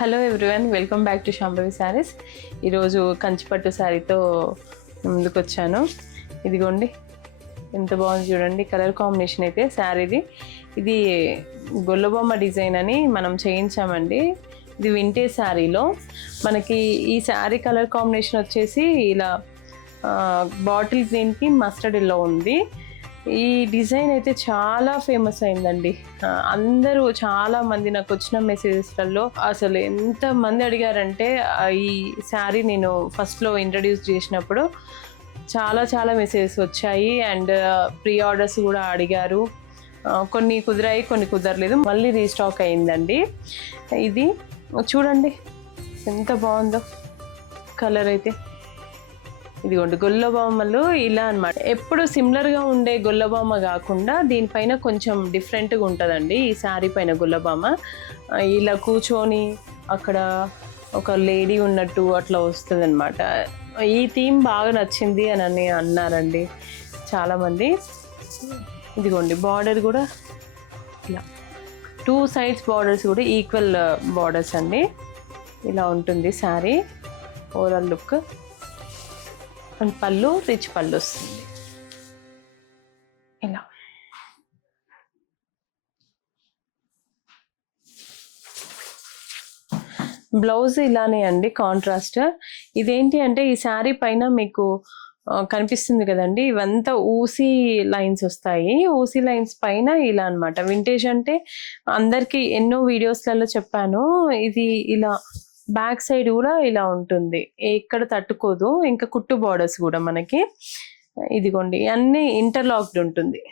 Hello everyone, welcome back to Shambhavi saris. ఈరోజు కంచిపట్టు శారీతో ముందుకు వచ్చాను. ఇదిగోండి, ఎంత బాగుంది చూడండి. కలర్ కాంబినేషన్ అయితే శారీది. ఇది గొల్లబొమ్మ డిజైన్ అని మనం చేయించామండి. ఇది వింటేజ్ శారీలో మనకి ఈ శారీ కలర్ కాంబినేషన్ వచ్చేసి ఇలా బాటిల్ గ్రీన్కి మస్టర్డ్ ఎల్లో ఉంది. ఈ డిజైన్ అయితే చాలా ఫేమస్ అయిందండి. అందరూ చాలా మంది నాకు వచ్చిన మెసేజెస్లలో అసలు ఎంత మంది అడిగారంటే, ఈ శారీ నేను ఫస్ట్లో ఇంట్రడ్యూస్ చేసినప్పుడు చాలా మెసేజెస్ వచ్చాయి. అండ్ ప్రీ ఆర్డర్స్ కూడా అడిగారు. కొన్ని కుదిరాయి, కొన్ని కుదరలేదు. మళ్ళీ రీస్టాక్ అయిందండి. ఇది చూడండి ఎంత బాగుందో కలర్ అయితే. ఇదిగోండి, గొల్లబొమ్మలు ఇలా అనమాట. ఎప్పుడు సిమిలర్గా ఉండే గొల్లబొమ్మ కాకుండా దీనిపైన కొంచెం డిఫరెంట్గా ఉంటుందండి. ఈ శారీ పైన గొల్లబొమ్మ ఇలా కూర్చొని అక్కడ ఒక లేడీ ఉన్నట్టు అట్లా వస్తుంది అనమాట. ఈ థీమ్ బాగా నచ్చింది అని అన్నారండి చాలామంది. ఇదిగోండి, బార్డర్ కూడా ఇలా 2 sides బార్డర్స్ కూడా ఈక్వల్ బార్డర్స్ అండి. ఇలా ఉంటుంది శారీ ఓవరాల్ లుక్. అండ్ పళ్ళు రిచ్ పళ్ళు వస్తుంది ఇలా. బ్లౌజ్ ఇలానే అండి, కాంట్రాస్ట్. ఇదేంటి అంటే ఈ శారీ పైన మీకు కనిపిస్తుంది కదండి, ఇవంతా ఊసీ లైన్స్ వస్తాయి. ఊసీ లైన్స్ పైన ఇలా అనమాట. వింటేజ్ అంటే అందరికి ఎన్నో వీడియోస్లలో చెప్పాను. ఇది ఇలా బ్యాక్ సైడ్ కూడా ఇలా ఉంటుంది, ఎక్కడ తట్టుకోదు. ఇంకా కుట్టు బార్డర్స్ కూడా మనకి ఇదిగోండి అన్ని ఇంటర్లాక్డ్ ఉంటుంది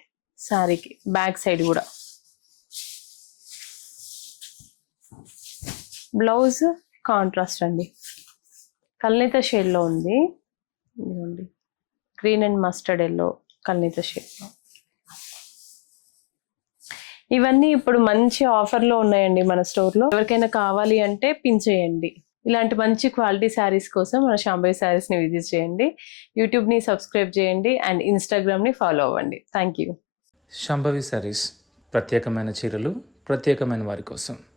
శారీకి. బ్యాక్ సైడ్ కూడా బ్లౌజ్ కాంట్రాస్ట్ అండి, కల్నేత షేడ్లో ఉంది. ఇదిగోండి, గ్రీన్ అండ్ మస్టర్డ్ ఎల్లో కల్నేత షేడ్లో. ఇవన్నీ ఇప్పుడు మంచి ఆఫర్లో ఉన్నాయండి మన స్టోర్లో. ఎవరికైనా కావాలి అంటే పిన్ చేయండి. ఇలాంటి మంచి క్వాలిటీ శారీస్ కోసం మన శాంభవి శారీస్ని విజిట్ చేయండి. యూట్యూబ్ని సబ్స్క్రైబ్ చేయండి అండ్ ఇన్స్టాగ్రామ్ని ఫాలో అవ్వండి. Thank you. శాంభవి శారీస్, ప్రత్యేకమైన చీరలు ప్రత్యేకమైన వారి కోసం.